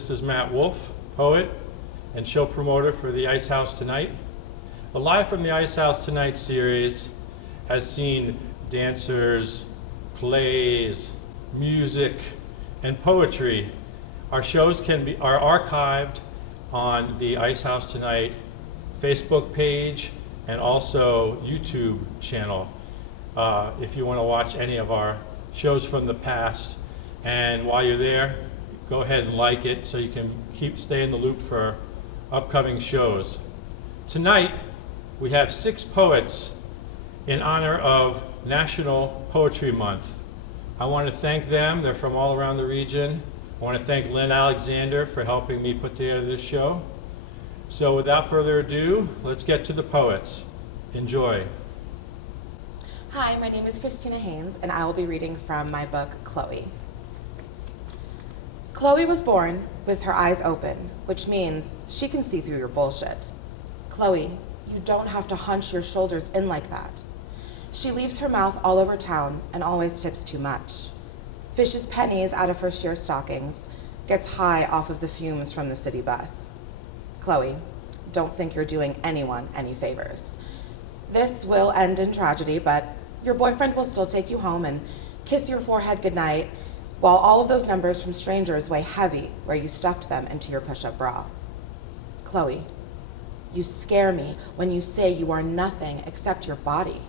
This is Matt Wolf, poet and show promoter for the IceHouse Tonight. The Live from the IceHouse Tonight series has seen dancers, plays, music, and poetry. Our shows are archived on the IceHouse Tonight Facebook page and also YouTube channel if you want to watch any of our shows from the past. And while you're there, go ahead and like it so you can stay in the loop for upcoming shows. Tonight, we have 6 poets in honor of National Poetry Month. I want to thank them. They're from all around the region. I want to thank Lynn Alexander for helping me put together this show. So without further ado, let's get to the poets. Enjoy. Hi, my name is Kristina Haynes, and I will be reading from my book, Chloe. Chloe was born with her eyes open, which means she can see through your bullshit. Chloe, you don't have to hunch your shoulders in like that. She leaves her mouth all over town and always tips too much. Fishes pennies out of her sheer stockings, gets high off of the fumes from the city bus. Chloe, don't think you're doing anyone any favors. This will end in tragedy, but your boyfriend will still take you home and kiss your forehead goodnight, while all of those numbers from strangers weigh heavy where you stuffed them into your push-up bra. Chloe, you scare me when you say you are nothing except your body.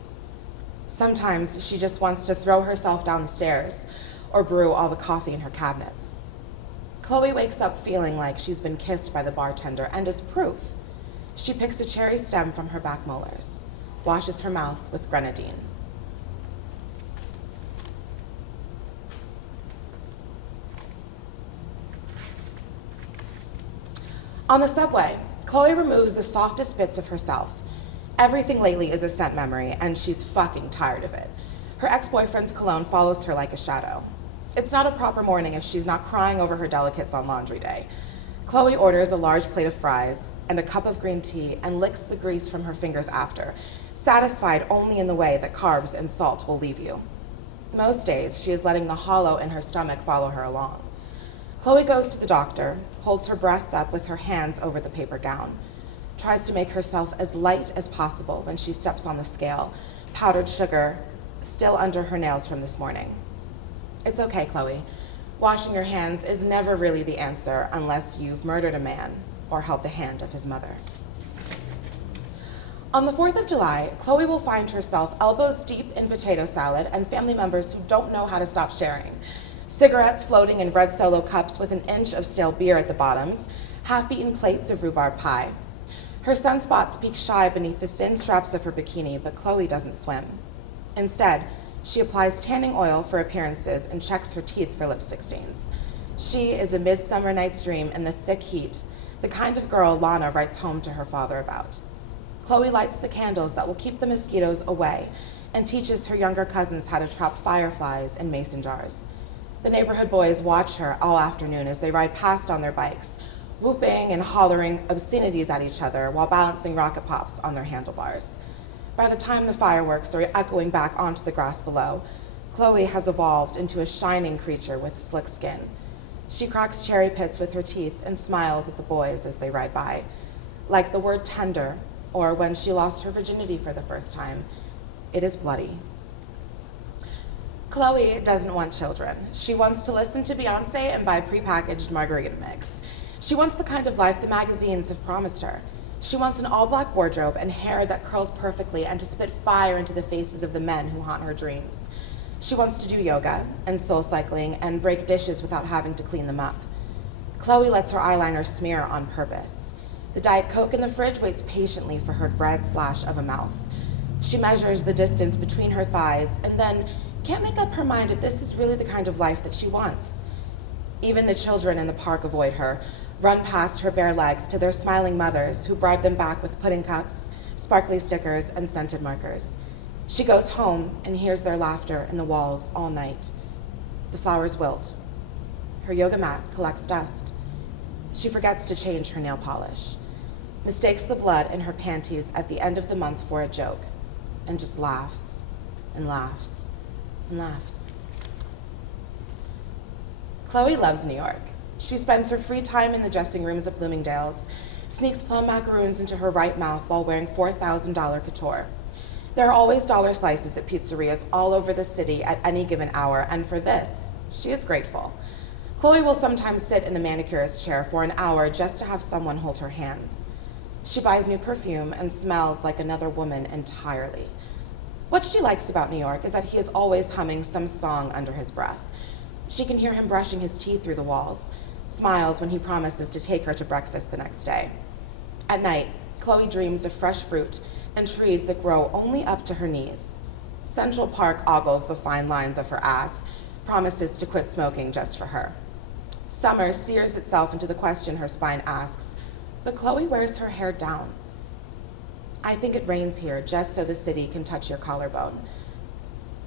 Sometimes she just wants to throw herself down the stairs or brew all the coffee in her cabinets. Chloe wakes up feeling like she's been kissed by the bartender, and as proof, she picks a cherry stem from her back molars, washes her mouth with grenadine. On the subway, Chloe removes the softest bits of herself. Everything lately is a scent memory, and she's fucking tired of it. Her ex-boyfriend's cologne follows her like a shadow. It's not a proper morning if she's not crying over her delicates on laundry day. Chloe orders a large plate of fries and a cup of green tea and licks the grease from her fingers after, satisfied only in the way that carbs and salt will leave you. Most days, she is letting the hollow in her stomach follow her along. Chloe goes to the doctor, holds her breasts up with her hands over the paper gown, tries to make herself as light as possible when she steps on the scale, powdered sugar still under her nails from this morning. It's okay, Chloe. Washing your hands is never really the answer unless you've murdered a man or held the hand of his mother. On the 4th of July, Chloe will find herself elbows deep in potato salad and family members who don't know how to stop sharing. Cigarettes floating in red Solo cups with an inch of stale beer at the bottoms, half-eaten plates of rhubarb pie. Her sunspots peek shy beneath the thin straps of her bikini, but Chloe doesn't swim. Instead, she applies tanning oil for appearances and checks her teeth for lipstick stains. She is a midsummer night's dream in the thick heat, the kind of girl Lana writes home to her father about. Chloe lights the candles that will keep the mosquitoes away and teaches her younger cousins how to trap fireflies in mason jars. The neighborhood boys watch her all afternoon as they ride past on their bikes, whooping and hollering obscenities at each other while balancing rocket pops on their handlebars. By the time the fireworks are echoing back onto the grass below, Chloe has evolved into a shining creature with slick skin. She cracks cherry pits with her teeth and smiles at the boys as they ride by, like the word tender, or when she lost her virginity for the first time. It is bloody. Chloe doesn't want children. She wants to listen to Beyonce and buy prepackaged margarita mix. She wants the kind of life the magazines have promised her. She wants an all-black wardrobe and hair that curls perfectly and to spit fire into the faces of the men who haunt her dreams. She wants to do yoga and soul cycling and break dishes without having to clean them up. Chloe lets her eyeliner smear on purpose. The Diet Coke in the fridge waits patiently for her red slash of a mouth. She measures the distance between her thighs and then can't make up her mind if this is really the kind of life that she wants. Even the children in the park avoid her, run past her bare legs to their smiling mothers who bribe them back with pudding cups, sparkly stickers, and scented markers. She goes home and hears their laughter in the walls all night. The flowers wilt. Her yoga mat collects dust. She forgets to change her nail polish, mistakes the blood in her panties at the end of the month for a joke, and just laughs and laughs and laughs. Chloe loves New York. She spends her free time in the dressing rooms of Bloomingdale's, sneaks plum macaroons into her right mouth while wearing $4,000 couture. There are always dollar slices at pizzerias all over the city at any given hour, and for this, she is grateful. Chloe will sometimes sit in the manicurist's chair for an hour just to have someone hold her hands. She buys new perfume and smells like another woman entirely. What she likes about New York is that he is always humming some song under his breath. She can hear him brushing his teeth through the walls, smiles when he promises to take her to breakfast the next day. At night, Chloe dreams of fresh fruit and trees that grow only up to her knees. Central Park ogles the fine lines of her ass, promises to quit smoking just for her. Summer sears itself into the question her spine asks, but Chloe wears her hair down. I think it rains here just so the city can touch your collarbone.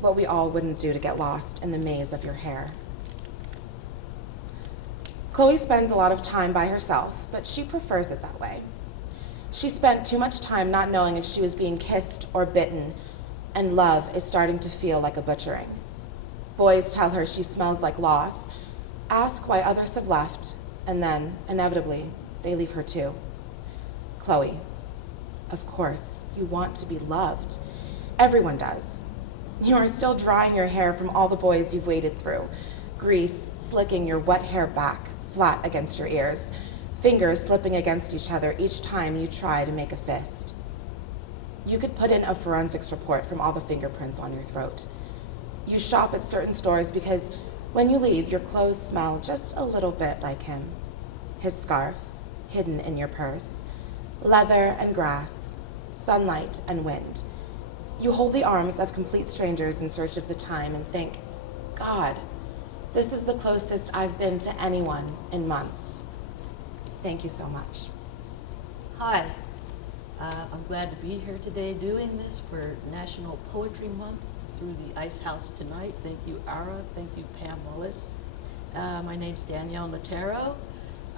What we all wouldn't do to get lost in the maze of your hair. Chloe spends a lot of time by herself, but she prefers it that way. She spent too much time not knowing if she was being kissed or bitten, and love is starting to feel like a butchering. Boys tell her she smells like loss, ask why others have left, and then, inevitably, they leave her too. Chloe, of course, you want to be loved. Everyone does. You are still drying your hair from all the boys you've waded through, grease slicking your wet hair back, flat against your ears, fingers slipping against each other each time you try to make a fist. You could put in a forensics report from all the fingerprints on your throat. You shop at certain stores because when you leave, your clothes smell just a little bit like him. His scarf, hidden in your purse, leather and grass, sunlight and wind. You hold the arms of complete strangers in search of the time and think, God, this is the closest I've been to anyone in months. Thank you so much. Hi, I'm glad to be here today doing this for National Poetry Month through the IceHouse Tonight. Thank you, Ara. Thank you, Pam Willis. My name's Danielle Notero,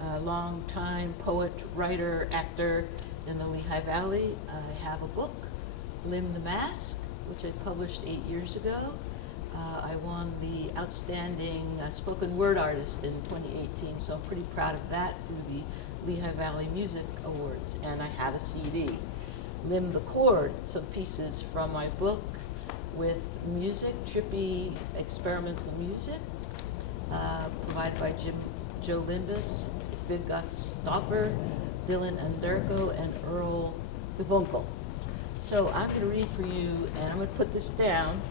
a longtime poet, writer, actor in the Lehigh Valley. I have a book, Lynn the Mask, which I published 8 years ago. I won the Outstanding Spoken Word Artist in 2018, so I'm pretty proud of that through the Lehigh Valley Music Awards. And I have a CD, Limb the Chord, some pieces from my book with music, trippy experimental music, provided by Joe Limbus, Big Gus Stoffer, Dylan Anderko, and Earl Devonkel. So I'm going to read for you, and I'm going to put this down.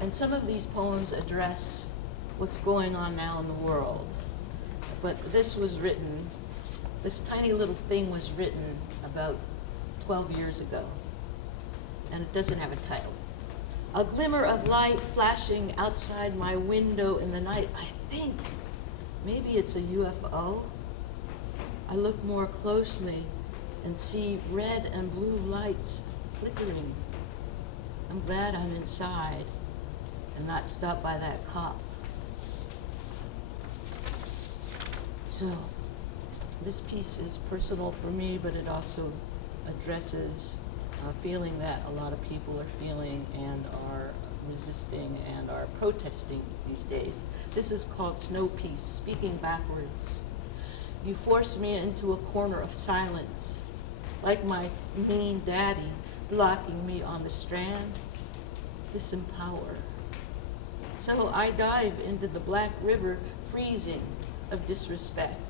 And some of these poems address what's going on now in the world. But this tiny little thing was written about 12 years ago, and it doesn't have a title. A glimmer of light flashing outside my window in the night. I think maybe it's a UFO. I look more closely and see red and blue lights flickering. I'm glad I'm inside and not stopped by that cop. So this piece is personal for me, but it also addresses a feeling that a lot of people are feeling and are resisting and are protesting these days. This is called Snow Peace, Speaking Backwards. You force me into a corner of silence, like my mean daddy blocking me on the strand. Disempower. So I dive into the black river, freezing of disrespect.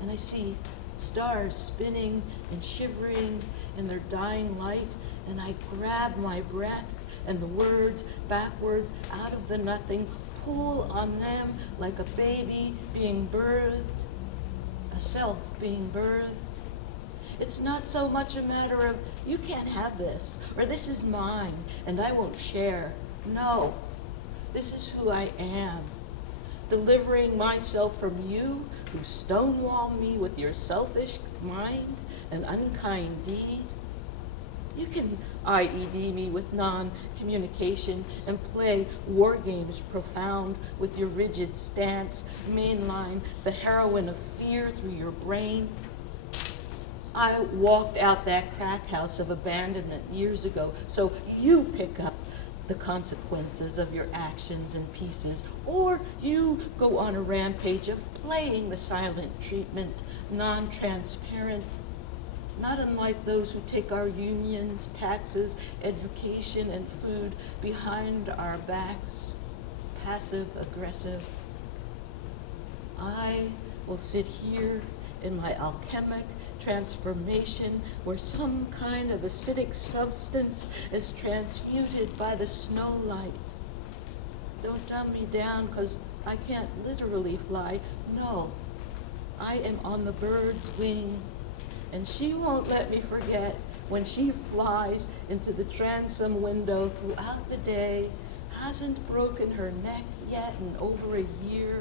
And I see stars spinning and shivering in their dying light, and I grab my breath and the words backwards out of the nothing, pull on them like a baby being birthed, a self being birthed. It's not so much a matter of, you can't have this, or this is mine, and I won't share. No, this is who I am. Delivering myself from you who stonewall me with your selfish mind and unkind deed. You can IED me with non-communication and play war games profound with your rigid stance, mainline the heroin of fear through your brain. I walked out that crack house of abandonment years ago, so you pick up the consequences of your actions and pieces, or you go on a rampage of playing the silent treatment, non-transparent, not unlike those who take our unions, taxes, education, and food behind our backs, passive aggressive. I will sit here in my alchemic transformation where some kind of acidic substance is transmuted by the snow light. Don't dumb me down, because I can't literally fly. No, I am on the bird's wing, and she won't let me forget when she flies into the transom window throughout the day, hasn't broken her neck yet in over a year.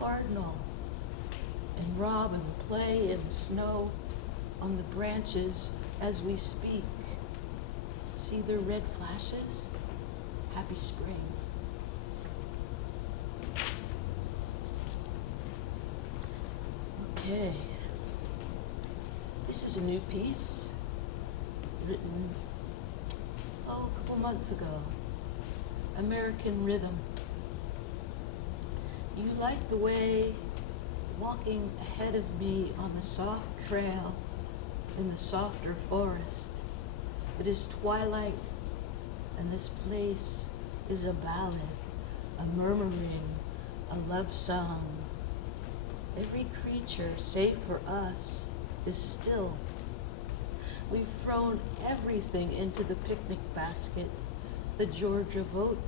Cardinal and robin play in the snow on the branches as we speak. See their red flashes? Happy spring. Okay. This is a new piece written, a couple months ago. American Rhythm. You like the way walking ahead of me on the soft trail in the softer forest. It is twilight, and this place is a ballad, a murmuring, a love song. Every creature, save for us, is still. We've thrown everything into the picnic basket, the Georgia vote,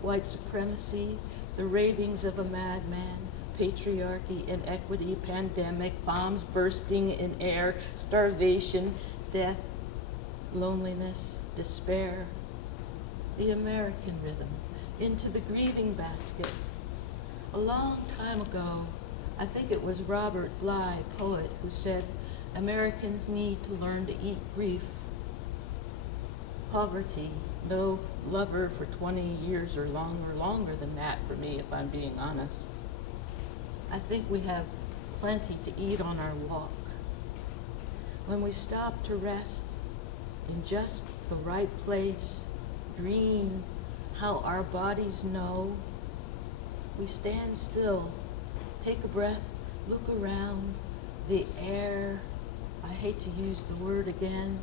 white supremacy, the ravings of a madman, patriarchy, inequity, pandemic, bombs bursting in air, starvation, death, loneliness, despair. The American rhythm, into the grieving basket. A long time ago, I think it was Robert Bly, poet, who said, Americans need to learn to eat grief. Poverty, no lover for 20 years or longer than that for me, if I'm being honest. I think we have plenty to eat on our walk. When we stop to rest in just the right place, dream how our bodies know, we stand still, take a breath, look around, the air, I hate to use the word again,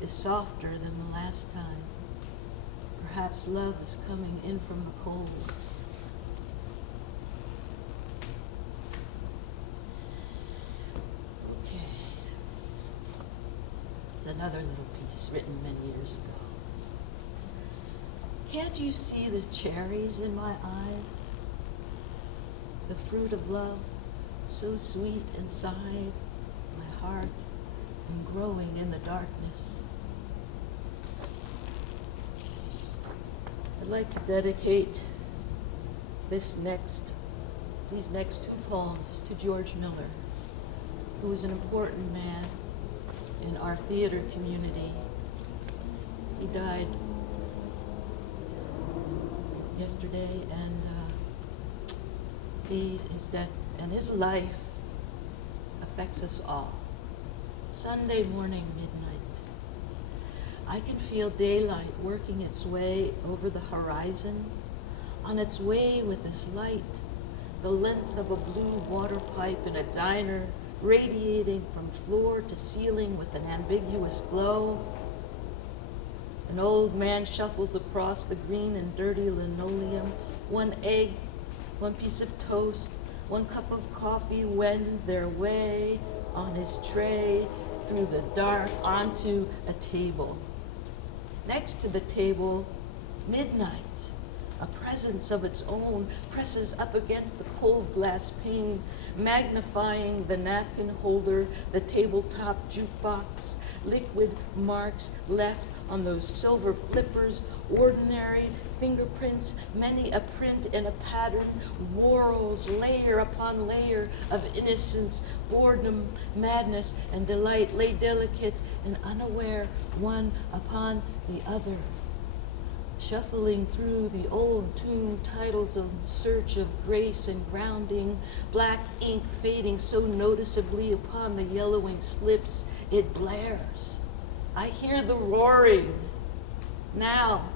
is softer than the last time. Perhaps love is coming in from the cold. Okay. Another little piece written many years ago. Can't you see the cherries in my eyes? The fruit of love, so sweet inside my heart and growing in the darkness. I'd like to dedicate these next two poems to George Miller, who was an important man in our theater community. He died yesterday, and his death and his life affects us all. Sunday morning, midnight. I can feel daylight working its way over the horizon, on its way with this light, the length of a blue water pipe in a diner, radiating from floor to ceiling with an ambiguous glow. An old man shuffles across the green and dirty linoleum, one egg, one piece of toast, one cup of coffee wend their way on his tray through the dark onto a table. Next to the table, midnight, a presence of its own, presses up against the cold glass pane, magnifying the napkin holder, the tabletop jukebox, liquid marks left on those silver flippers, ordinary fingerprints, many a print in a pattern, whorls layer upon layer of innocence, boredom, madness, and delight lay delicate and unaware one upon the other. Shuffling through the old tuned titles in search of grace and grounding, black ink fading so noticeably upon the yellowing slips, it blares. I hear the roaring. Now,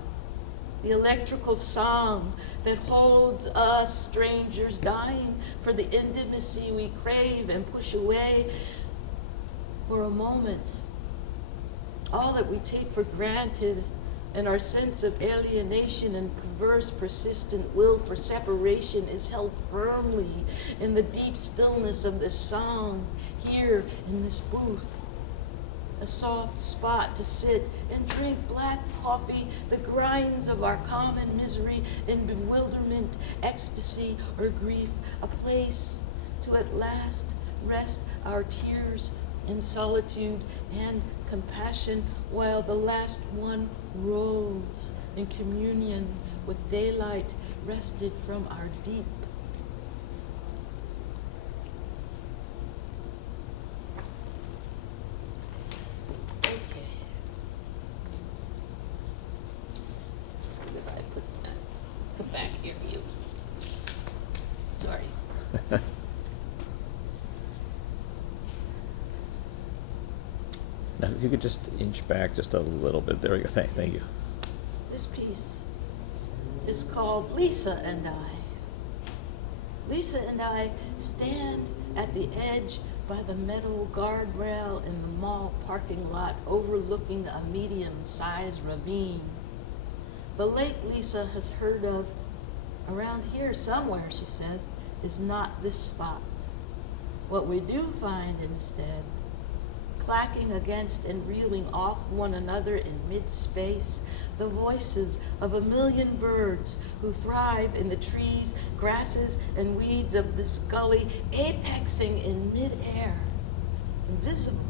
the electrical song that holds us strangers dying for the intimacy we crave and push away for a moment. All that we take for granted and our sense of alienation and perverse, persistent will for separation is held firmly in the deep stillness of this song here in this booth. A soft spot to sit and drink black coffee, the grinds of our common misery in bewilderment, ecstasy, or grief, a place to at last rest our tears in solitude and compassion while the last one rose in communion with daylight rested from our deep. Okay. Where did I put that? Come back here, you. Sorry. Now, if you could just inch back just a little bit. There we go. Thank you. This piece is called Lisa and I. Lisa and I stand at the edge by the metal guardrail in the mall parking lot overlooking a medium-sized ravine. The lake Lisa has heard of around here somewhere, she says, is not this spot. What we do find instead, clacking against and reeling off one another in mid-space, the voices of a million birds who thrive in the trees, grasses, and weeds of this gully, apexing in mid-air, invisible.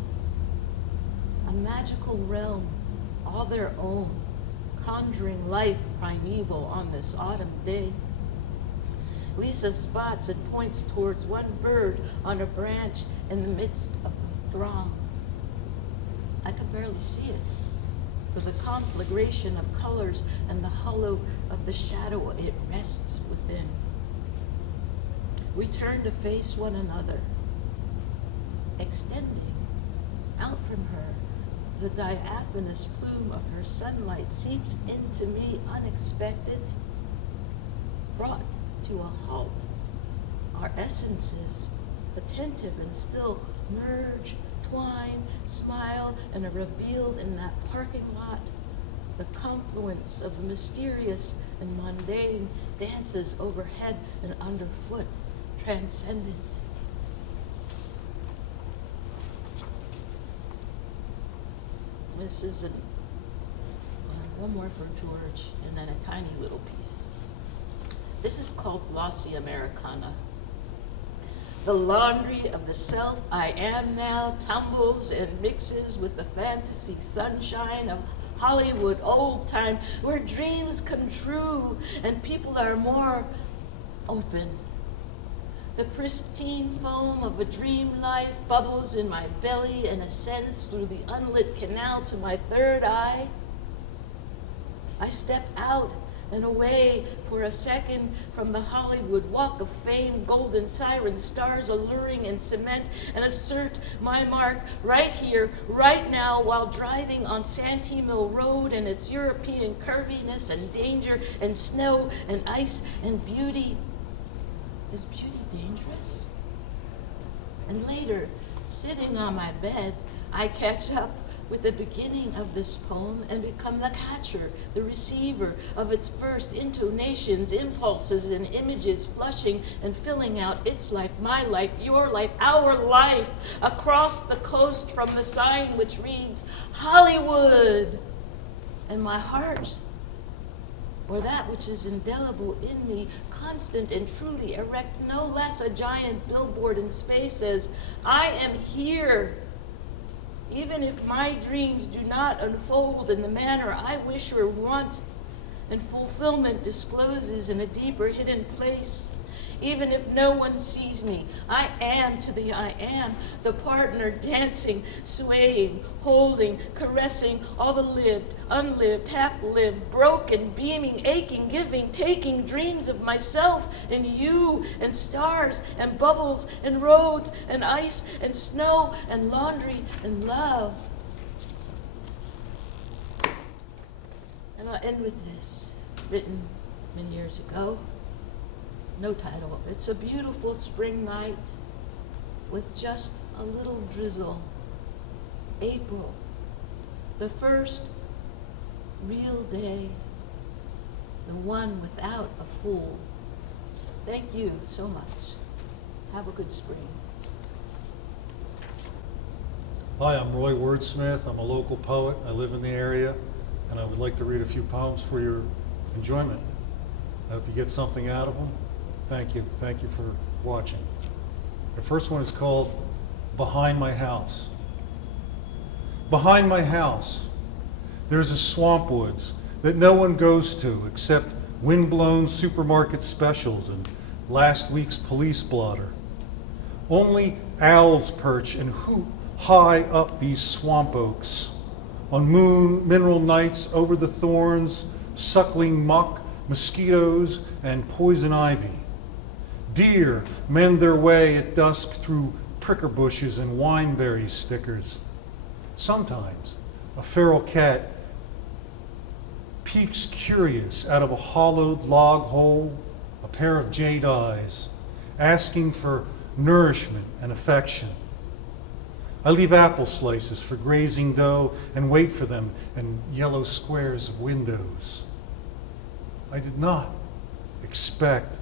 A magical realm, all their own, conjuring life primeval on this autumn day. Lisa spots and points towards one bird on a branch in the midst of the throng. I could barely see it, for the conflagration of colors and the hollow of the shadow it rests within. We turn to face one another, extending out from her. The diaphanous plume of her sunlight seeps into me unexpected, brought to a halt. Our essences, attentive and still, merge, twine, smile, and are revealed in that parking lot. The confluence of the mysterious and mundane dances overhead and underfoot, transcendent. This is one more for George, and then a tiny little piece. This is called Glossy Americana. The laundry of the self I am now tumbles and mixes with the fantasy sunshine of Hollywood old time, where dreams come true and people are more open. The pristine foam of a dream life bubbles in my belly and ascends through the unlit canal to my third eye. I step out and away for a second from the Hollywood Walk of Fame, golden siren stars alluring in cement, and assert my mark right here, right now, while driving on Santee Mill Road and its European curviness and danger and snow and ice and beauty. Is beauty dangerous? And later, sitting on my bed, I catch up with the beginning of this poem and become the catcher, the receiver of its first intonations, impulses, and images, flushing and filling out its life, my life, your life, our life, across the coast from the sign which reads Hollywood. And my heart, or that which is indelible in me, constant and truly erect, no less a giant billboard in space, says, I am here. Even if my dreams do not unfold in the manner I wish or want, and fulfillment discloses in a deeper hidden place, even if no one sees me, I am to the I am, the partner dancing, swaying, holding, caressing all the lived, unlived, half-lived, broken, beaming, aching, giving, taking dreams of myself and you and stars and bubbles and roads and ice and snow and laundry and love. And I'll end with this. written many years ago. No title. It's a beautiful spring night with just a little drizzle. April, the first real day, the one without a fool. Thank you so much. Have a good spring. Hi, I'm Roy Wordsmith. I'm a local poet. I live in the area, and I would like to read a few poems for your enjoyment. I hope you get something out of them. Thank you. Thank you for watching. The first one is called Behind My House. Behind my house, there's a swamp woods that no one goes to except windblown supermarket specials and last week's police blotter. Only owls perch and hoot high up these swamp oaks. On mineral nights over the thorns, suckling muck, mosquitoes, and poison ivy. Deer mend their way at dusk through pricker bushes and wineberry stickers. Sometimes a feral cat peeks curious out of a hollowed log hole, a pair of jade eyes, asking for nourishment and affection. I leave apple slices for grazing doe and wait for them in yellow squares of windows. I did not expect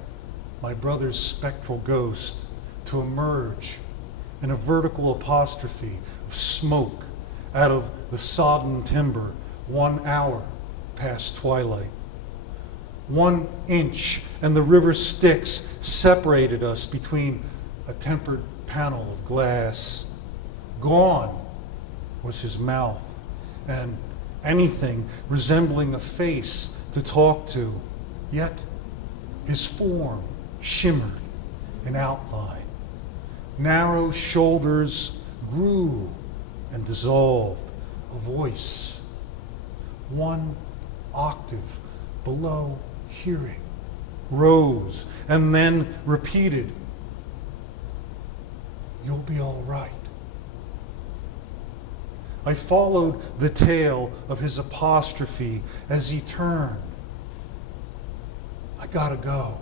my brother's spectral ghost to emerge in a vertical apostrophe of smoke out of the sodden timber 1 hour past twilight. 1 inch and the river Styx separated us between a tempered panel of glass. Gone was his mouth and anything resembling a face to talk to, yet his form shimmered in outline. Narrow shoulders grew and dissolved, a voice 1 octave below hearing rose and then repeated, "You'll be all right." I followed the tail of his apostrophe as he turned. "I gotta go."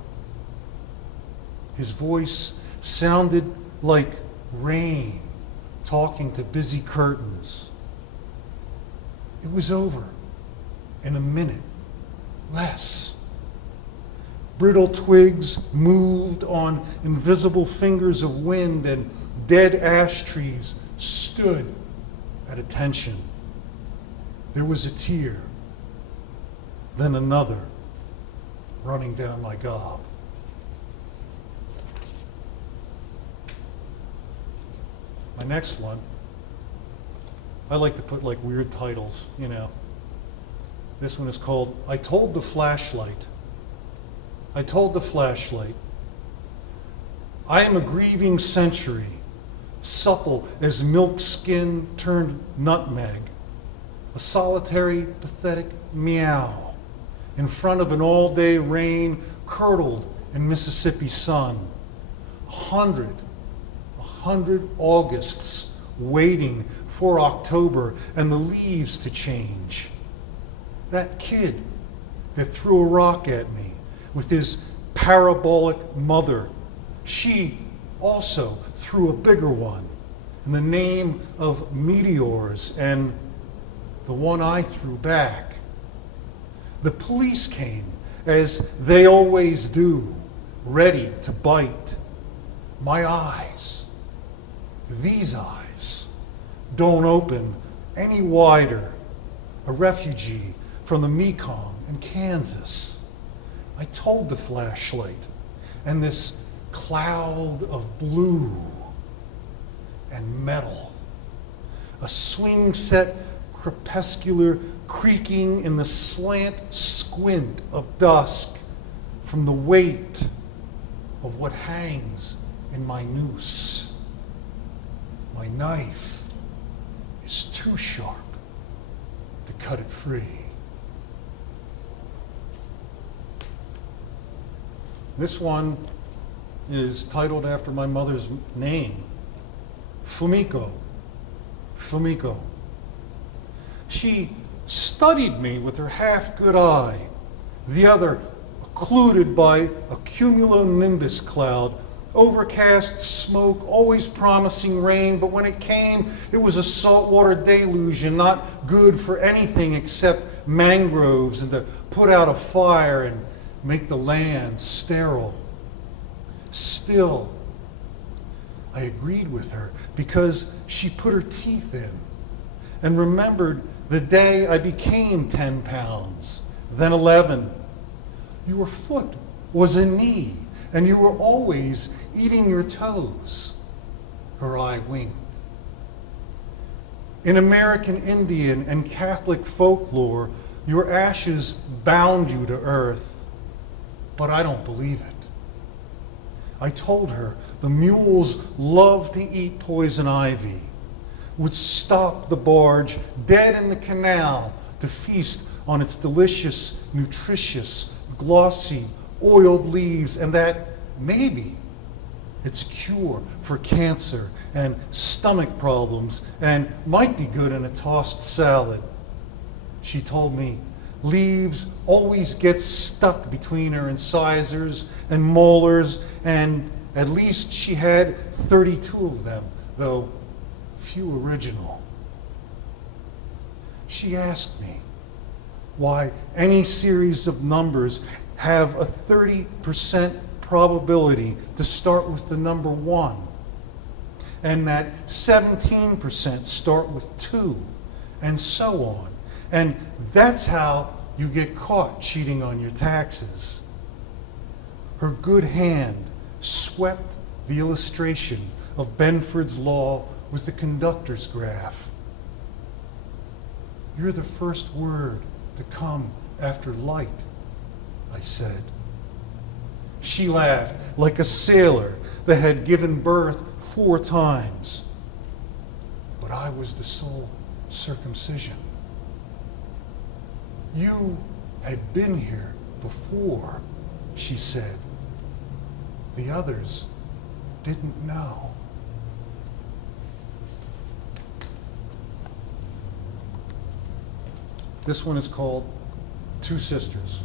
His voice sounded like rain talking to busy curtains. It was over in a minute, less. Brittle twigs moved on invisible fingers of wind, and dead ash trees stood at attention. There was a tear, then another running down my gob. My next one, I like to put like weird titles, you know. This one is called, I Told the Flashlight. I told the flashlight, I am a grieving century, supple as milk skin turned nutmeg, a solitary, pathetic meow in front of an all-day rain curdled in Mississippi sun. 100 Augusts waiting for October and the leaves to change. That kid that threw a rock at me with his parabolic mother, she also threw a bigger one in the name of meteors, and the one I threw back. The police came, as they always do, ready to bite. My eyes, these eyes, don't open any wider. A refugee from the Mekong in Kansas. I told the flashlight, and this cloud of blue and metal, a swing set crepuscular creaking in the slant squint of dusk from the weight of what hangs in my noose. My knife is too sharp to cut it free. This one is titled after my mother's name, Fumiko. Fumiko. She studied me with her half-good eye The other occluded by a cumulonimbus cloud, overcast smoke, always promising rain, but when it came, it was a saltwater deluge and not good for anything except mangroves and to put out a fire and make the land sterile. Still, I agreed with her because she put her teeth in and remembered the day I became 10 pounds, then 11. Your foot was a knee, and you were always eating your toes. Her eye winked. In American Indian and Catholic folklore, your ashes bound you to earth, but I don't believe it. I told her the mules love to eat poison ivy, would stop the barge dead in the canal to feast on its delicious, nutritious, glossy, oiled leaves, and that maybe it's a cure for cancer and stomach problems and might be good in a tossed salad. She told me leaves always get stuck between her incisors and molars, and at least she had 32 of them, though few original. She asked me why any series of numbers have a 30% probability to start with the number 1, and that 17% start with 2, and so on. And that's how you get caught cheating on your taxes. Her good hand swept the illustration of Benford's Law with the conductor's graph. You're the first word to come after light, I said. She laughed like a sailor that had given birth 4 times. But I was the sole circumcision. You had been here before, she said. The others didn't know. This one is called Two Sisters.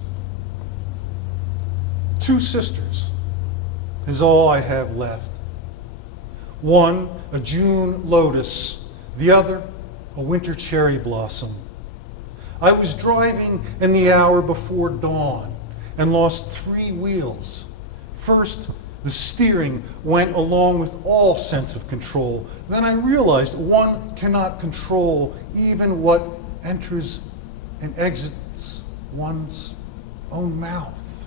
2 sisters is all I have left. One, a June lotus, the other, a winter cherry blossom. I was driving in the hour before dawn and lost 3 wheels. First, the steering went along with all sense of control. Then I realized one cannot control even what enters and exits one's own mouth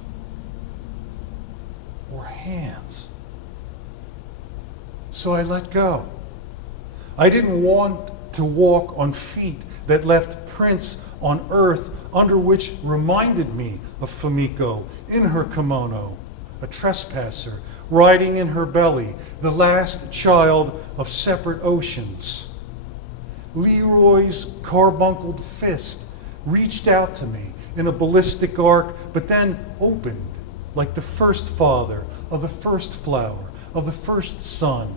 or hands. So I let go. I didn't want to walk on feet that left prints on earth under which reminded me of Fumiko in her kimono, a trespasser riding in her belly, the last child of separate oceans. Leroy's carbuncled fist reached out to me in a ballistic arc, but then opened like the first father of the first flower, of the first son,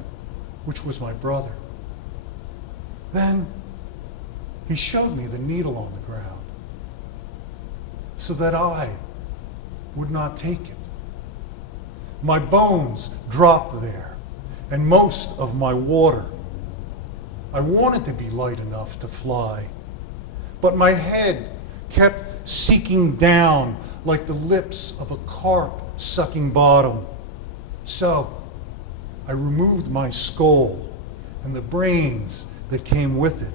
which was my brother. Then he showed me the needle on the ground so that I would not take it. My bones dropped there, and most of my water. I wanted to be light enough to fly, but my head kept seeking down like the lips of a carp sucking bottom. So I removed my skull and the brains that came with it.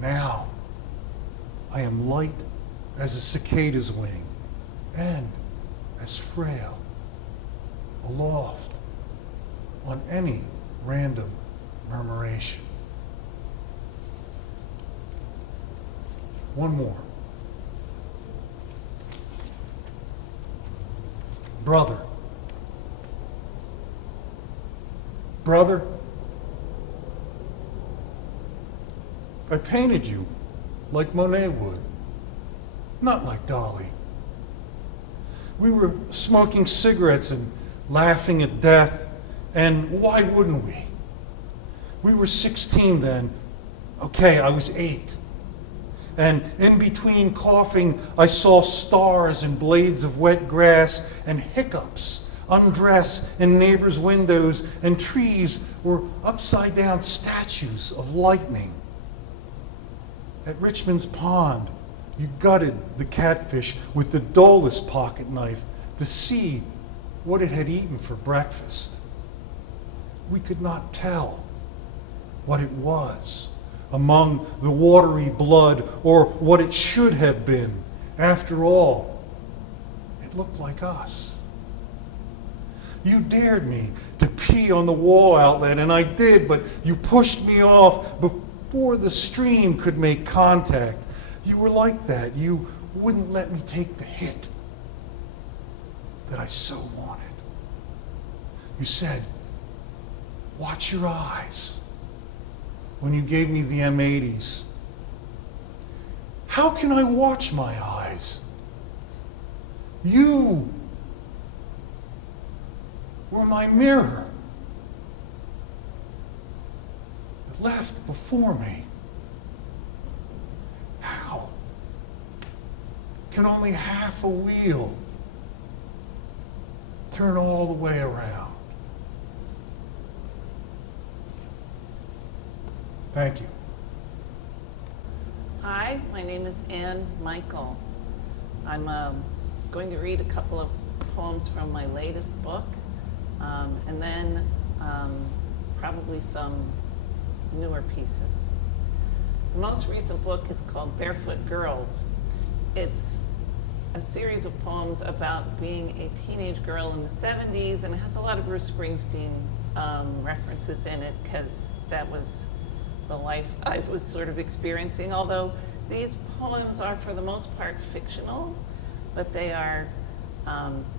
Now I am light as a cicada's wing and as frail, aloft on any random murmuration. One more. Brother. Brother, I painted you like Monet would, not like Dali. We were smoking cigarettes and laughing at death, and why wouldn't we? We were 16 then. Okay, I was 8. and in between coughing, I saw stars and blades of wet grass and hiccups undress in neighbors' windows, and trees were upside-down statues of lightning. At Richmond's Pond, you gutted the catfish with the dullest pocket knife to see what it had eaten for breakfast. We could not tell what it was among the watery blood or what it should have been. After all, it looked like us. You dared me to pee on the wall outlet, and I did, but you pushed me off before the stream could make contact. You were like that. You wouldn't let me take the hit that I so wanted. You said, "Watch your eyes," when you gave me the M80s. How can I watch my eyes? You were my mirror. It left before me. How can only half a wheel turn all the way around? Thank you. Hi, my name is Ann Michael. I'm going to read a couple of poems from my latest book, and then probably some newer pieces. The most recent book is called Barefoot Girls. It's a series of poems about being a teenage girl in the 70s, and it has a lot of Bruce Springsteen references in it, because that was the life I was sort of experiencing, although these poems are for the most part fictional, but they are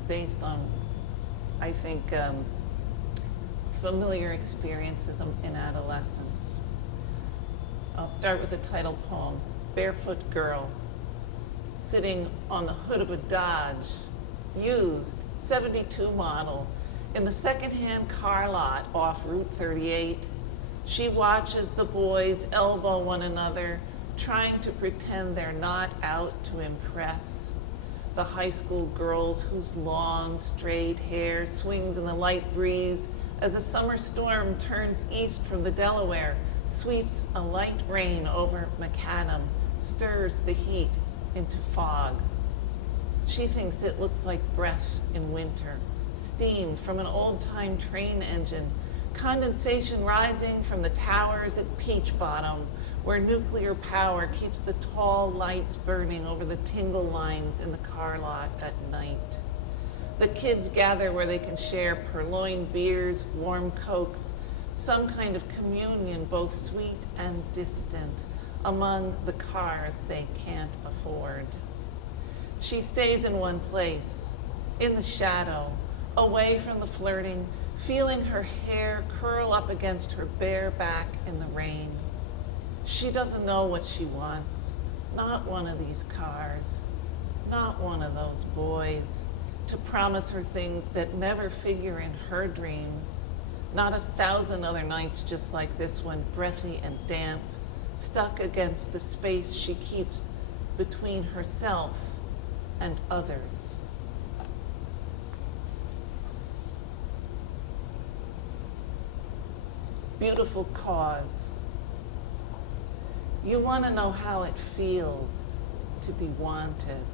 based on, I think, familiar experiences in adolescence. I'll start with the title poem, Barefoot Girl. Sitting on the hood of a Dodge, used 72 model, in the secondhand car lot off Route 38, she watches the boys elbow one another, trying to pretend they're not out to impress. The high school girls whose long, straight hair swings in the light breeze as a summer storm turns east from the Delaware, sweeps a light rain over macadam, stirs the heat into fog. She thinks it looks like breath in winter, steam from an old-time train engine, condensation rising from the towers at Peach Bottom, where nuclear power keeps the tall lights burning over the tingle lines in the car lot at night. The kids gather where they can share purloined beers, warm cokes, some kind of communion, both sweet and distant, among the cars they can't afford. She stays in one place, in the shadow, away from the flirting, feeling her hair curl up against her bare back in the rain. She doesn't know what she wants. Not one of these cars, not one of those boys, to promise her things that never figure in her dreams. Not 1,000 other nights just like this one, breathy and damp, stuck against the space she keeps between herself and others. Beautiful cause. You want to know how it feels to be wanted,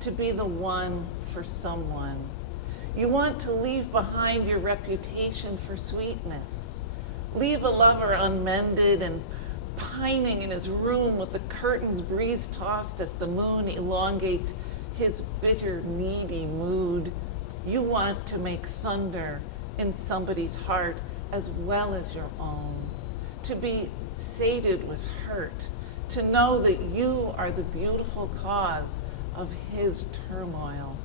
to be the one for someone. You want to leave behind your reputation for sweetness, leave a lover unmended and pining in his room with the curtains breeze tossed as the moon elongates his bitter, needy mood. You want to make thunder in somebody's heart as well as your own, to be sated with hurt, to know that you are the beautiful cause of his turmoil.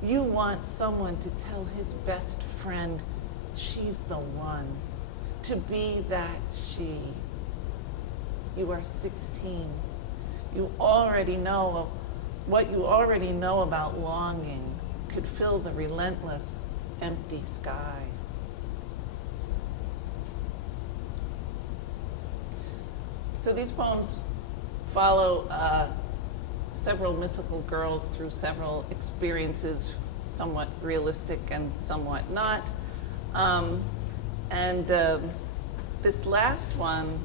You want someone to tell his best friend, she's the one, to be that she. You are 16. You already know what you already know about longing could fill the relentless, empty sky. So these poems follow several mythical girls through several experiences, somewhat realistic and somewhat not. This last one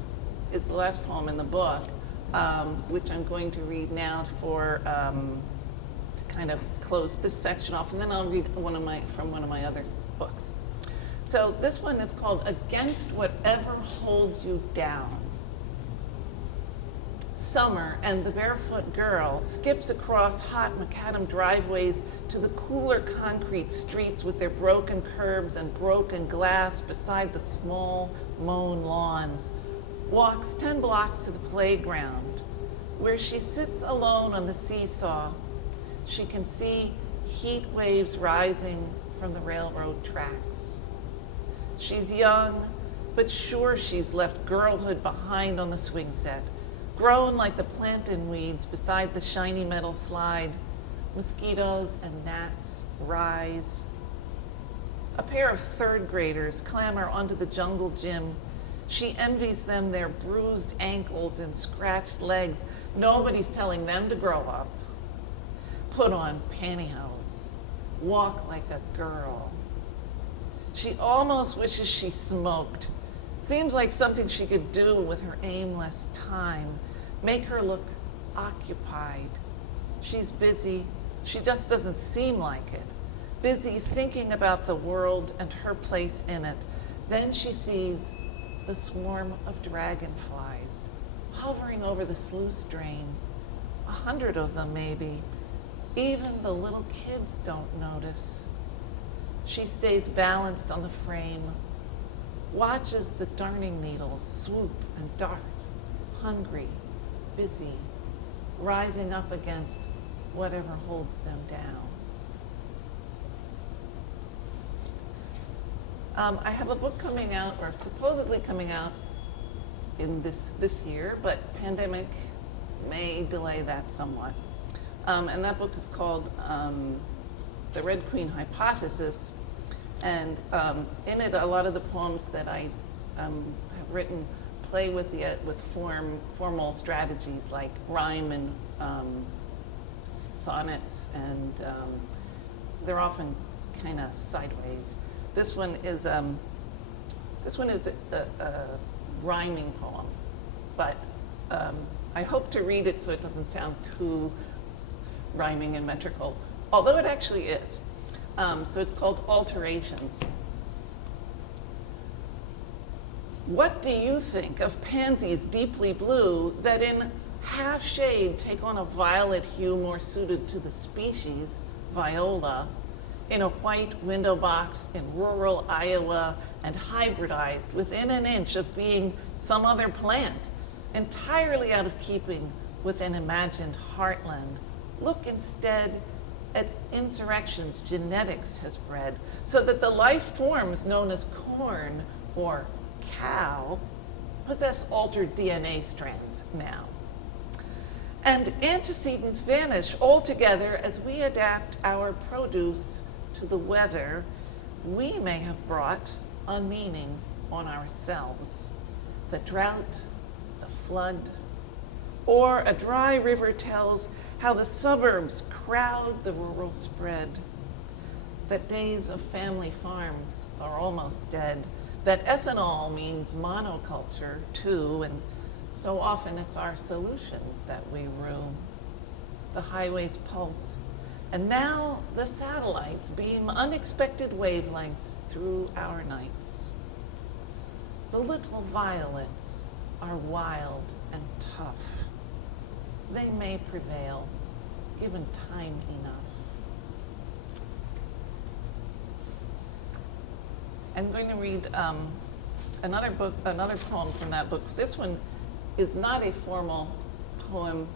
is the last poem in the book, which I'm going to read now to kind of close this section off, and then I'll read from one of my other books. So this one is called Against Whatever Holds You Down. Summer and the barefoot girl skips across hot macadam driveways to the cooler concrete streets with their broken curbs and broken glass beside the small mown lawns, walks 10 blocks to the playground, where she sits alone on the seesaw. She can see heat waves rising from the railroad tracks. She's young, but sure she's left girlhood behind on the swing set, grown like the plantain weeds beside the shiny metal slide. Mosquitoes and gnats rise. A pair of third graders clamber onto the jungle gym. She envies them their bruised ankles and scratched legs. Nobody's telling them to grow up. Put on pantyhose. Walk like a girl. She almost wishes she smoked. Seems like something she could do with her aimless time. Make her look occupied. She's busy. She just doesn't seem like it. Busy thinking about the world and her place in it. Then she sees the swarm of dragonflies hovering over the sluice drain. 100 of them, maybe. Even the little kids don't notice. She stays balanced on the frame, watches the darning needles swoop and dart, hungry, busy, rising up against whatever holds them down. I have a book coming out, or supposedly coming out in this year, but pandemic may delay that somewhat. And that book is called The Red Queen Hypothesis. And in it, a lot of the poems that I have written play with formal strategies like rhyme and sonnets, and they're often kind of sideways. This one is a rhyming poem, but I hope to read it so it doesn't sound too rhyming and metrical, although it actually is. So it's called Alterations. What do you think of pansies deeply blue that in half shade take on a violet hue more suited to the species, viola, in a white window box in rural Iowa and hybridized within an inch of being some other plant, entirely out of keeping with an imagined heartland? Look instead at insurrections genetics has bred, so that the life forms known as corn or cow possess altered DNA strands now. And antecedents vanish altogether as we adapt our produce to the weather. We may have brought a meaning on ourselves. The drought, the flood, or a dry river tells how the suburbs crowd the rural spread, that days of family farms are almost dead, that ethanol means monoculture too, and so often it's our solutions that we rue. The highways pulse, and now the satellites beam unexpected wavelengths through our nights. The little violets are wild and tough. They may prevail, given time enough. I'm going to read another poem from that book. This one is not a formal poem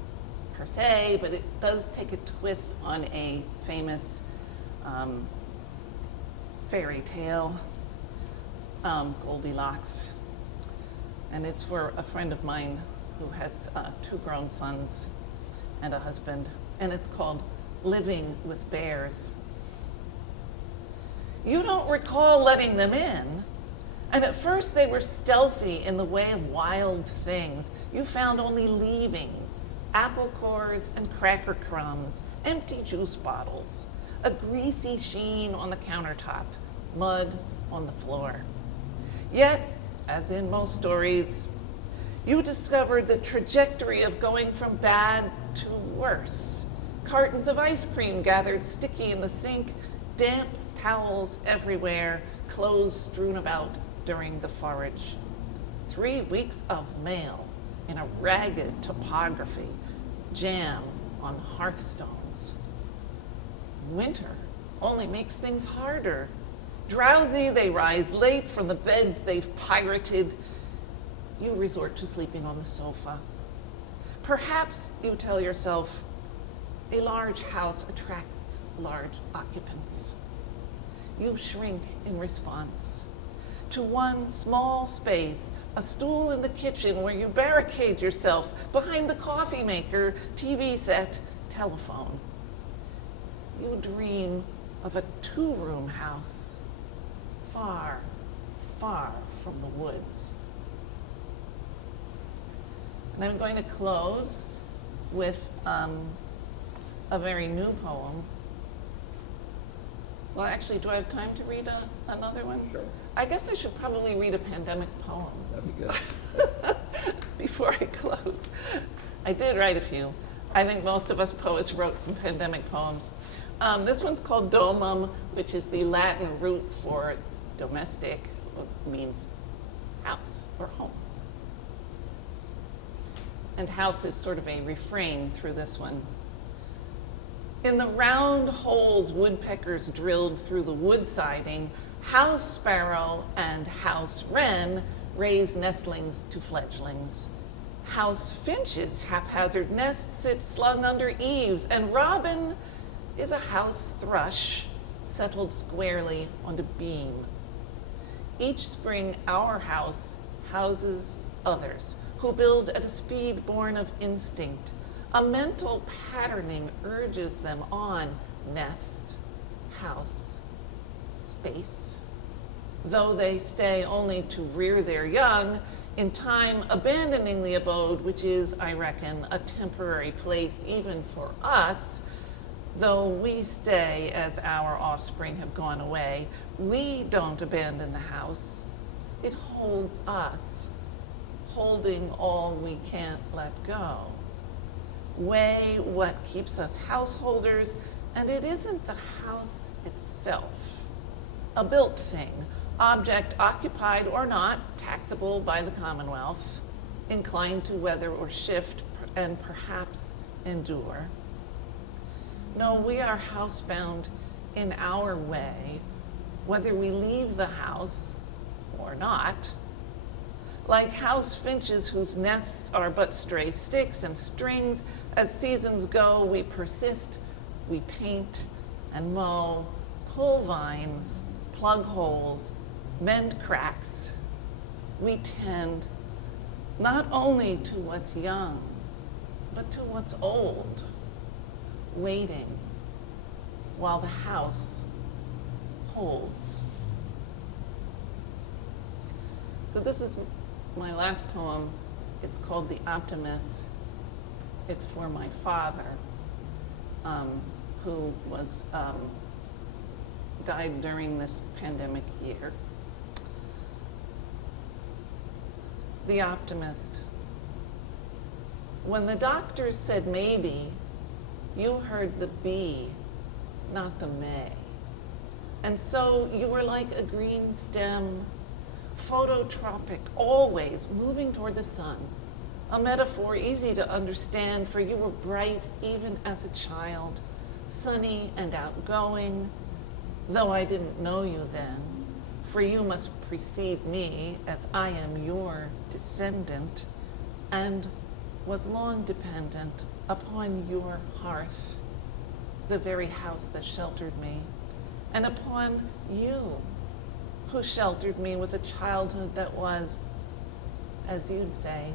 per se, but it does take a twist on a famous fairy tale, Goldilocks. And it's for a friend of mine who has 2 grown sons and a husband, and it's called Living with Bears. You don't recall letting them in, And at first they were stealthy in the way of wild things. You found only leavings, apple cores and cracker crumbs, empty juice bottles, a greasy sheen on the countertop, mud on the floor. Yet, as in most stories, you discovered the trajectory of going from bad to worse. Cartons of ice cream gathered sticky in the sink, damp towels everywhere, clothes strewn about during the forage. 3 weeks of mail in a ragged topography, jam on hearthstones. Winter only makes things harder. Drowsy, they rise late from the beds they've pirated. You resort to sleeping on the sofa. Perhaps, you tell yourself, a large house attracts large occupants. You shrink in response to one small space, a stool in the kitchen where you barricade yourself behind the coffee maker, TV set, telephone. You dream of a 2-room house, far, far from the woods. And I'm going to close with a very new poem. Well, actually, do I have time to read another one? Sure. I guess I should probably read a pandemic poem That'd be good. before I close. I did write a few. I think most of us poets wrote some pandemic poems. This one's called Domum, which is the Latin root for domestic, means house or home. And house is sort of a refrain through this one. In the round holes woodpeckers drilled through the wood siding, house sparrow and house wren raise nestlings to fledglings. House finches' haphazard nests sit slung under eaves, and robin is a house thrush settled squarely on a beam. Each spring, our house houses others who build at a speed born of instinct. A mental patterning urges them on: nest, house, space. Though they stay only to rear their young, in time abandoning the abode, which is, I reckon, a temporary place even for us. Though we stay as our offspring have gone away, we don't abandon the house. It holds us, holding all we can't let go. Weigh what keeps us householders, and it isn't the house itself. A built thing, object occupied or not, taxable by the Commonwealth, inclined to weather or shift, and perhaps endure. No, we are housebound in our way, whether we leave the house or not. Like house finches whose nests are but stray sticks and strings, as seasons go, we persist, we paint and mow, pull vines, plug holes, mend cracks. We tend not only to what's young, but to what's old, waiting while the house holds. So this is my last poem. It's called The Optimist. It's for my father, who was died during this pandemic year. The Optimist. When the doctors said maybe, you heard the B, not the may. And so you were like a green stem, phototropic, always moving toward the sun. A metaphor easy to understand, for you were bright even as a child, sunny and outgoing, though I didn't know you then, for you must precede me as I am your descendant, and was long dependent upon your hearth, the very house that sheltered me, and upon you, who sheltered me with a childhood that was, as you'd say,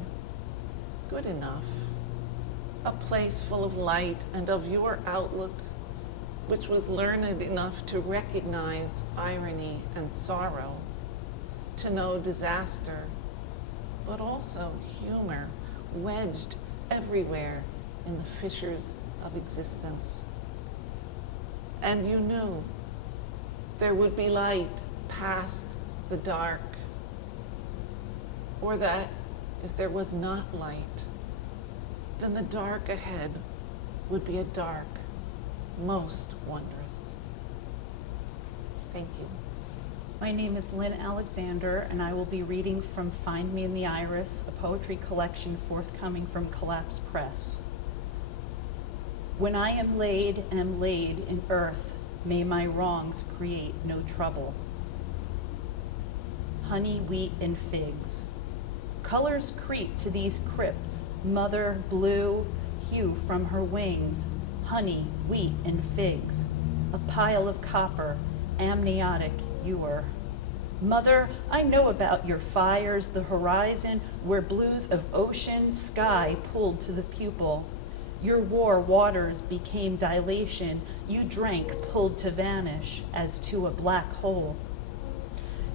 good enough, a place full of light and of your outlook, which was learned enough to recognize irony and sorrow, to know disaster, but also humor wedged everywhere in the fissures of existence. And you knew there would be light past the dark, or that if there was not light, then the dark ahead would be a dark, most wondrous. Thank you. My name is Lynn Alexander, and I will be reading from Find Me in the Iris, a poetry collection forthcoming from Collapse Press. When I am laid in earth, may my wrongs create no trouble. Honey, wheat, and figs. Colors creep to these crypts, mother, blue, hue from her wings, honey, wheat, and figs. A pile of copper, amniotic ewer. Mother, I know about your fires, the horizon, where blues of ocean, sky pulled to the pupil. Your war waters became dilation, you drank pulled to vanish, as to a black hole.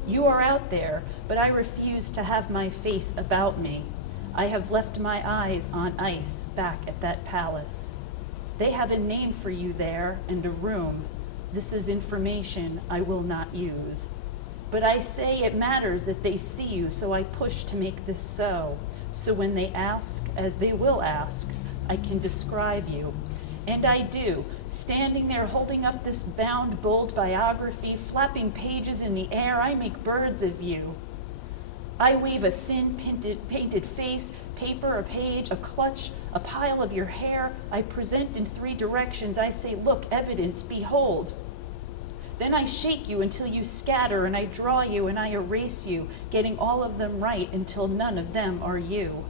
You are out there, but I refuse to have my face about me. I have left my eyes on ice back at that palace. They have a name for you there and a room. This is information I will not use. But I say it matters that they see you, so I push to make this so. So when they ask, as they will ask, I can describe you. And I do, standing there holding up this bound, bold biography, flapping pages in the air, I make birds of you. I weave a thin painted face, paper, a page, a clutch, a pile of your hair. I present in 3 directions. I say, look, evidence, behold. Then I shake you until you scatter, and I draw you and I erase you, getting all of them right until none of them are you.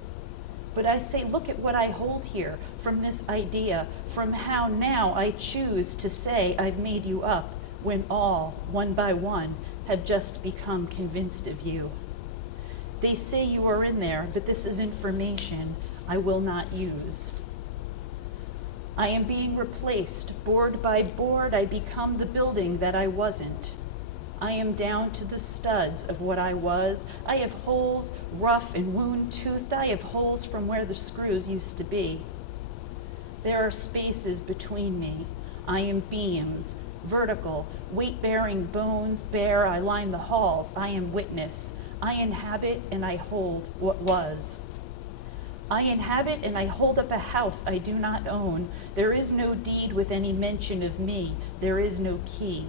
But I say, look at what I hold here, from this idea, from how now I choose to say I've made you up, when all, one by one, have just become convinced of you. They say you are in there, but this is information I will not use. I am being replaced, board by board, I become the building that I wasn't. I am down to the studs of what I was. I have holes, rough and wound-toothed. I have holes from where the screws used to be. There are spaces between me. I am beams, vertical, weight-bearing bones, bare. I line the halls. I am witness. I inhabit and I hold what was. I inhabit and I hold up a house I do not own. There is no deed with any mention of me. There is no key.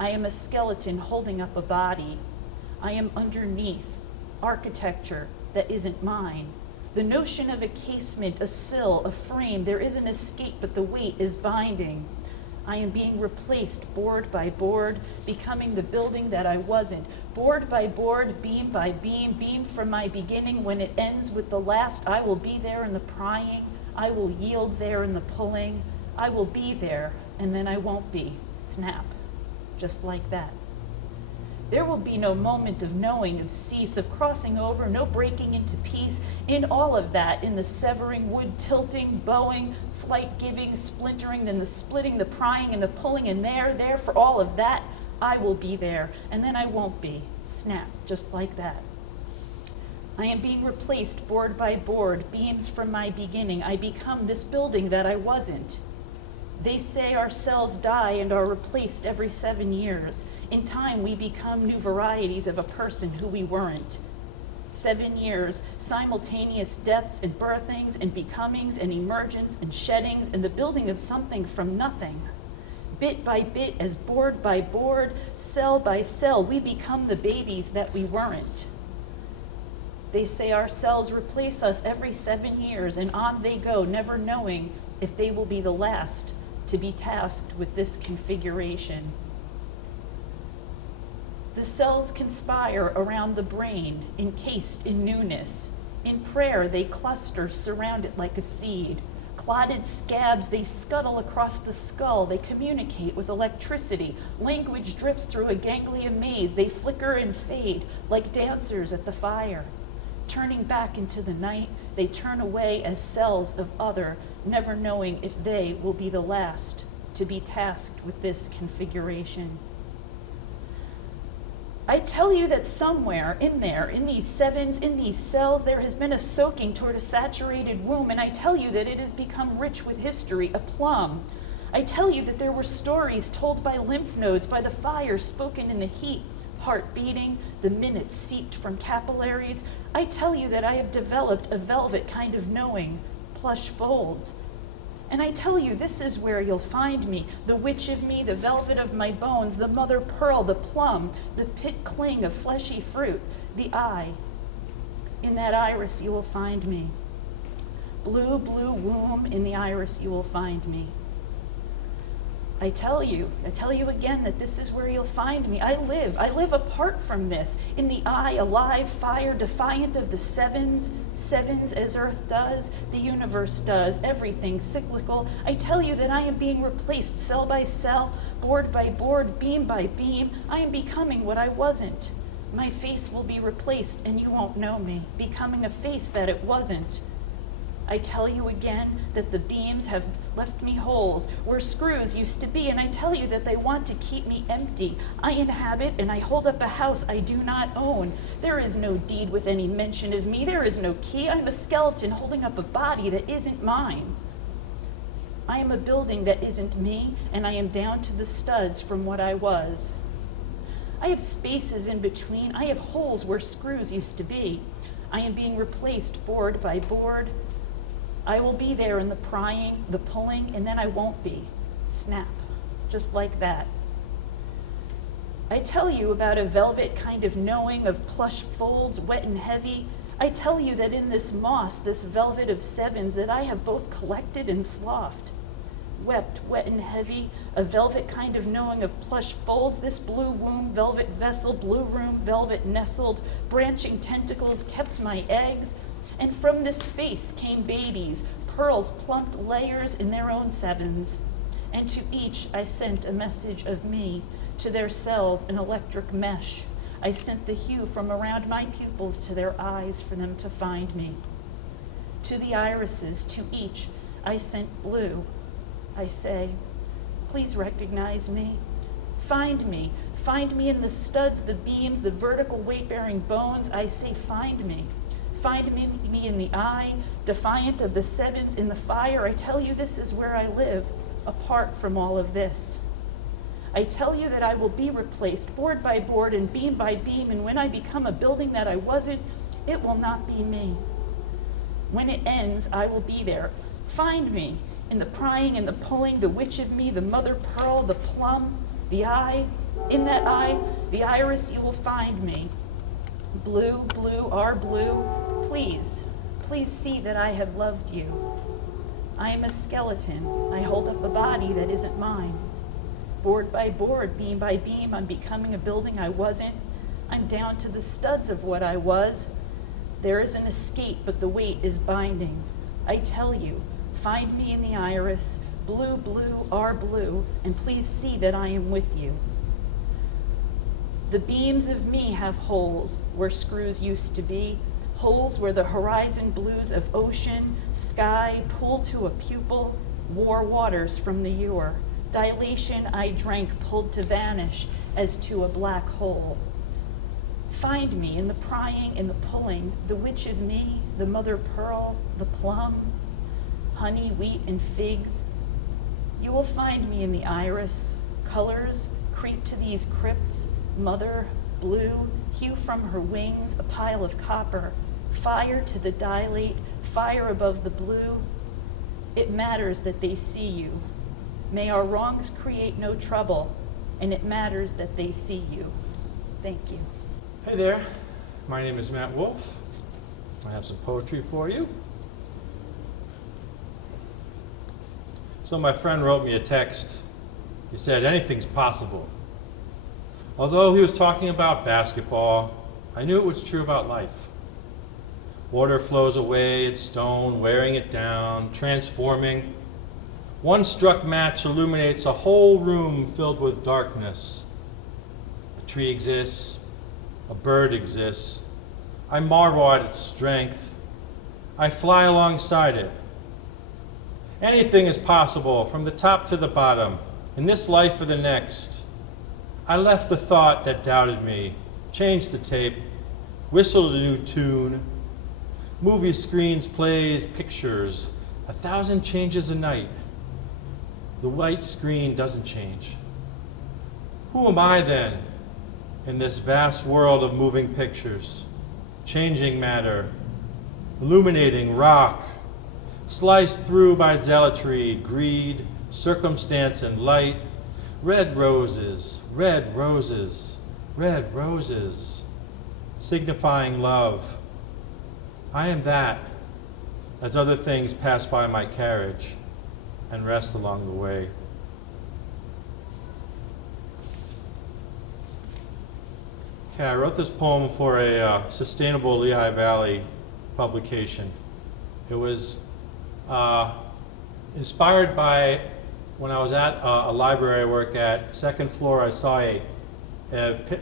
I am a skeleton holding up a body. I am underneath architecture that isn't mine. The notion of a casement, a sill, a frame, there is an escape, but the weight is binding. I am being replaced board by board, becoming the building that I wasn't. Board by board, beam by beam, beam from my beginning. When it ends with the last, I will be there in the prying. I will yield there in the pulling. I will be there, and then I won't be. Snap. Just like that. There will be no moment of knowing, of cease, of crossing over, no breaking into peace. In all of that, in the severing, wood tilting, bowing, slight giving, splintering, then the splitting, the prying, and the pulling, and there for all of that, I will be there, and then I won't be. Snap, just like that. I am being replaced board by board, beams from my beginning. I become this building that I wasn't. They say our cells die and are replaced every 7 years. In time, we become new varieties of a person who we weren't. 7 years, simultaneous deaths and birthings and becomings and emergence and sheddings and the building of something from nothing. Bit by bit, as board by board, cell by cell, we become the babies that we weren't. They say our cells replace us every 7 years, and on they go, never knowing if they will be the last to be tasked with this configuration. The cells conspire around the brain, encased in newness. In prayer, they cluster, surround it like a seed. Clotted scabs, they scuttle across the skull. They communicate with electricity. Language drips through a ganglia maze. They flicker and fade like dancers at the fire. Turning back into the night, they turn away as cells of other, never knowing if they will be the last to be tasked with this configuration. I tell you that somewhere in there, in these sevens, in these cells, there has been a soaking toward a saturated womb, and I tell you that it has become rich with history, a plum. I tell you that there were stories told by lymph nodes, by the fire spoken in the heat, heart beating, the minutes seeped from capillaries. I tell you that I have developed a velvet kind of knowing, plush folds. And I tell you, this is where you'll find me, the witch of me, the velvet of my bones, the mother pearl, the plum, the pit cling of fleshy fruit, the eye. In that iris you will find me. Blue, blue womb, in the iris you will find me. I tell you again that this is where you'll find me. I live apart from this, in the eye, alive, fire, defiant of the sevens as earth does, the universe does, everything cyclical. I tell you that I am being replaced cell by cell, board by board, beam by beam. I am becoming what I wasn't. My face will be replaced and you won't know me, becoming a face that it wasn't. I tell you again that the beams have left me holes where screws used to be, and I tell you that they want to keep me empty. I inhabit and I hold up a house I do not own. There is no deed with any mention of me. There is no key. I'm a skeleton holding up a body that isn't mine. I am a building that isn't me, and I am down to the studs from what I was. I have spaces in between. I have holes where screws used to be. I am being replaced board by board. I will be there in the prying, the pulling, and then I won't be. Snap, just like that. I tell you about a velvet kind of knowing of plush folds, wet and heavy. I tell you that in this moss, this velvet of sevens, that I have both collected and sloughed. Wept, wet and heavy, a velvet kind of knowing of plush folds, this blue womb, velvet vessel, blue room, velvet nestled, branching tentacles kept my eggs. And from this space came babies, pearls plumped layers in their own sevens. And to each I sent a message of me, to their cells an electric mesh. I sent the hue from around my pupils to their eyes for them to find me. To the irises, to each, I sent blue. I say, please recognize me. Find me in the studs, the beams, the vertical weight-bearing bones. I say, find me. Find me in the eye, defiant of the sevens, in the fire. I tell you this is where I live, apart from all of this. I tell you that I will be replaced, board by board and beam by beam, and when I become a building that I wasn't, it will not be me. When it ends, I will be there. Find me in the prying and the pulling, the witch of me, the mother pearl, the plum, the eye. In that eye, the iris, you will find me. Blue, blue, our blue, please see that I have loved you. I am a skeleton. I hold up a body that isn't mine. Board by board, beam by beam, I'm becoming a building I wasn't. I'm down to the studs of what I was. There is an escape, but the weight is binding. I tell you, find me in the iris, blue, blue, our blue, and please see that I am with you. The beams of me have holes where screws used to be, holes where the horizon blues of ocean, sky pull to a pupil, war waters from the ewer. Dilation I drank pulled to vanish as to a black hole. Find me in the prying, in the pulling, the witch of me, the mother pearl, the plum, honey, wheat, and figs. You will find me in the iris. Colors creep to these crypts. Mother, blue, hue from her wings, a pile of copper, fire to the dilate, fire above the blue. It matters that they see you. May our wrongs create no trouble, and it matters that they see you. Thank you. Hey there, my name is Matt Wolf. I have some poetry for you. So my friend wrote me a text. He said, anything's possible. Although he was talking about basketball, I knew it was true about life. Water flows away its stone, wearing it down, transforming. One struck match illuminates a whole room filled with darkness. A tree exists, a bird exists. I marvel at its strength. I fly alongside it. Anything is possible from the top to the bottom, in this life or the next. I left the thought that doubted me, change the tape, whistle a new tune. Movie screens, plays, pictures, 1,000 changes a night. The white screen doesn't change. Who am I then in this vast world of moving pictures, changing matter, illuminating rock, sliced through by zealotry, greed, circumstance, and light? Red roses, red roses, red roses, signifying love. I am that, as other things pass by my carriage and rest along the way. Okay, I wrote this poem for a sustainable Lehigh Valley publication. It was inspired by when I was at a library I work at. Second floor, I saw a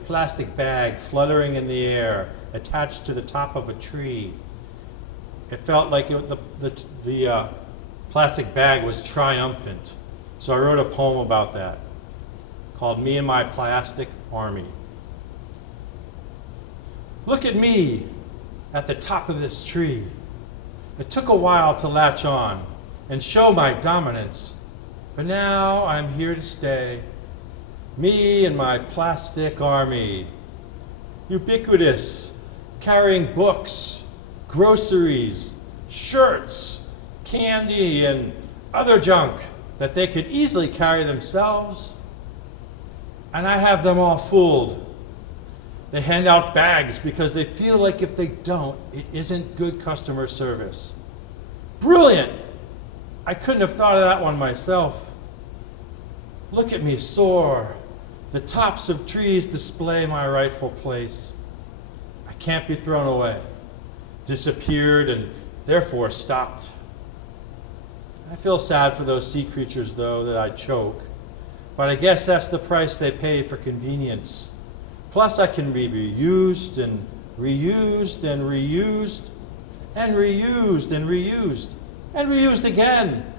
plastic bag fluttering in the air, attached to the top of a tree. It felt like the plastic bag was triumphant. So I wrote a poem about that, called Me and My Plastic Army. Look at me at the top of this tree. It took a while to latch on and show my dominance, but now I'm here to stay. Me and my plastic army, ubiquitous, carrying books, groceries, shirts, candy, and other junk that they could easily carry themselves. And I have them all fooled. They hand out bags because they feel like if they don't, it isn't good customer service. Brilliant! I couldn't have thought of that one myself. Look at me soar. The tops of trees display my rightful place. I can't be thrown away, disappeared, and therefore stopped. I feel sad for those sea creatures, though, that I choke, but I guess that's the price they pay for convenience. Plus, I can be reused and reused and reused and reused and reused and reused again.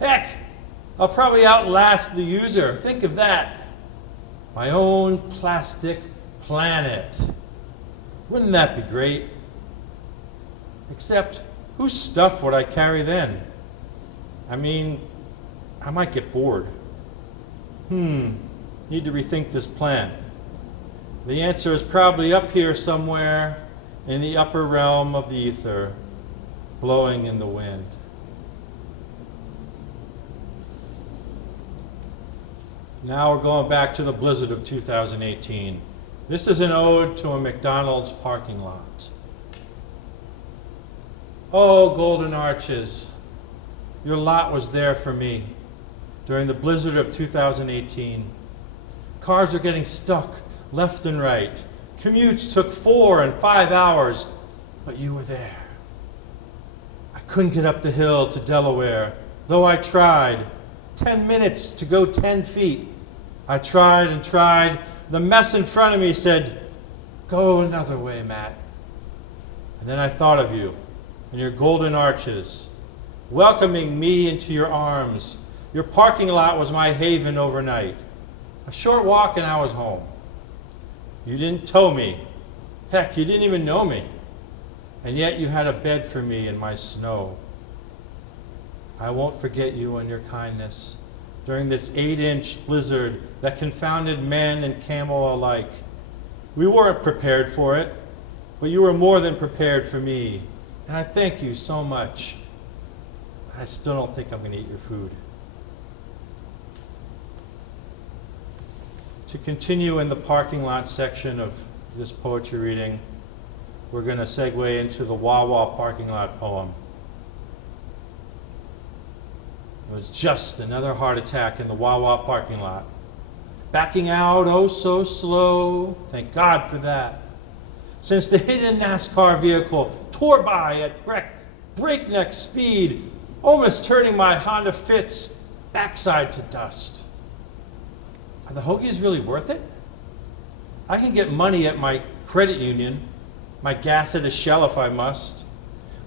Heck, I'll probably outlast the user. Think of that. My own plastic planet. Wouldn't that be great? Except, whose stuff would I carry then? I mean, I might get bored. Need to rethink this plan. The answer is probably up here somewhere in the upper realm of the ether, blowing in the wind. Now we're going back to the blizzard of 2018. This is an ode to a McDonald's parking lot. Oh, Golden Arches, your lot was there for me during the blizzard of 2018. Cars are getting stuck left and right. Commutes took 4 and 5 hours, but you were there. I couldn't get up the hill to Delaware, though I tried. 10 minutes to go 10 feet. I tried and tried. The mess in front of me said, go another way, Matt. And then I thought of you and your golden arches, welcoming me into your arms. Your parking lot was my haven overnight. A short walk and I was home. You didn't tow me. Heck, you didn't even know me. And yet you had a bed for me in my snow. I won't forget you and your kindness during this 8-inch blizzard that confounded men and camel alike. We weren't prepared for it, but you were more than prepared for me. And I thank you so much. I still don't think I'm going to eat your food. To continue in the parking lot section of this poetry reading, we're going to segue into the Wawa parking lot poem. It was just another heart attack in the Wawa parking lot. Backing out oh so slow, thank God for that. Since the hidden NASCAR vehicle tore by at breakneck speed, almost turning my Honda Fit's backside to dust. Are the hoagies really worth it? I can get money at my credit union, my gas at a Shell if I must.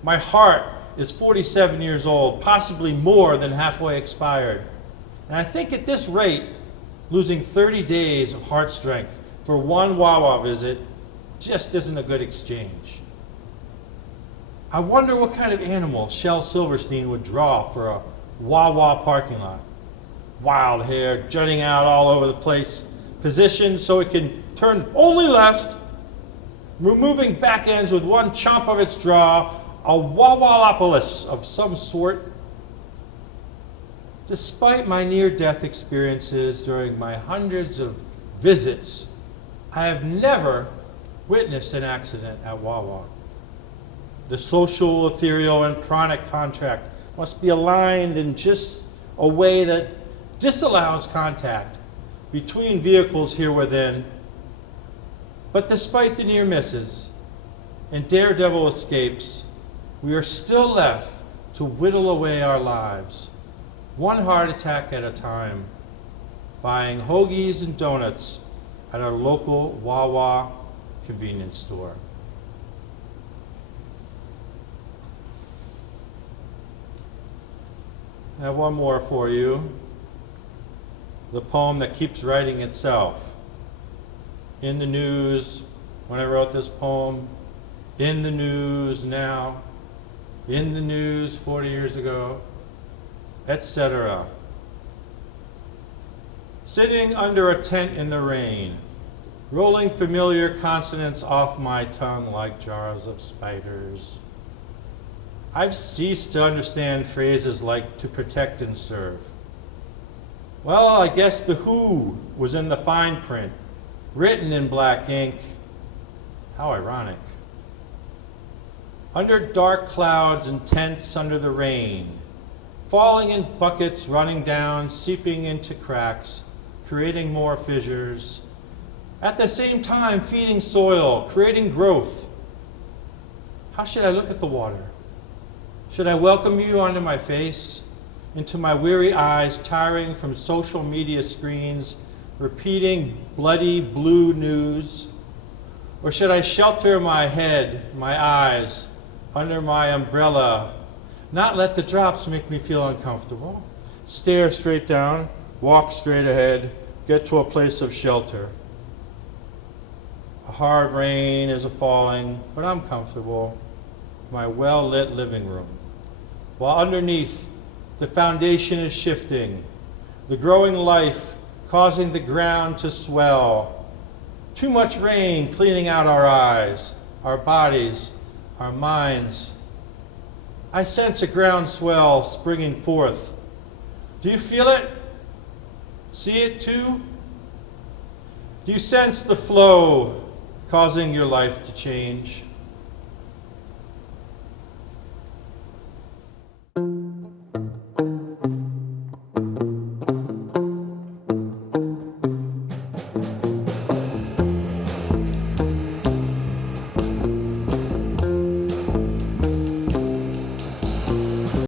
My heart is 47 years old, possibly more than halfway expired. And I think at this rate, losing 30 days of heart strength for one Wawa visit just isn't a good exchange. I wonder what kind of animal Shel Silverstein would draw for a Wawa parking lot. Wild hair jutting out all over the place, positioned so it can turn only left, removing back ends with one chomp of its jaw, a Wawalopolis of some sort. Despite my near-death experiences during my hundreds of visits, I have never witnessed an accident at Wawa. The social, ethereal, and pranic contract must be aligned in just a way that disallows contact between vehicles here within. But despite the near misses and daredevil escapes, we are still left to whittle away our lives, one heart attack at a time, buying hoagies and donuts at our local Wawa convenience store. I have one more for you. The poem that keeps writing itself. In the news, when I wrote this poem, in the news now, in the news 40 years ago, etc. Sitting under a tent in the rain, rolling familiar consonants off my tongue like jars of spiders. I've ceased to understand phrases like to protect and serve. Well, I guess the who was in the fine print, written in black ink. How ironic. Under dark clouds and tents under the rain, falling in buckets, running down, seeping into cracks, creating more fissures. At the same time, feeding soil, creating growth. How should I look at the water? Should I welcome you onto my face, into my weary eyes, tiring from social media screens, repeating bloody blue news? Or should I shelter my head, my eyes, under my umbrella, not let the drops make me feel uncomfortable, stare straight down, walk straight ahead, get to a place of shelter? A hard rain is a-falling, but I'm comfortable, my well-lit living room. While underneath, the foundation is shifting, the growing life causing the ground to swell. Too much rain cleaning out our eyes, our bodies, our minds. I sense a groundswell springing forth. Do you feel it? See it too? Do you sense the flow causing your life to change?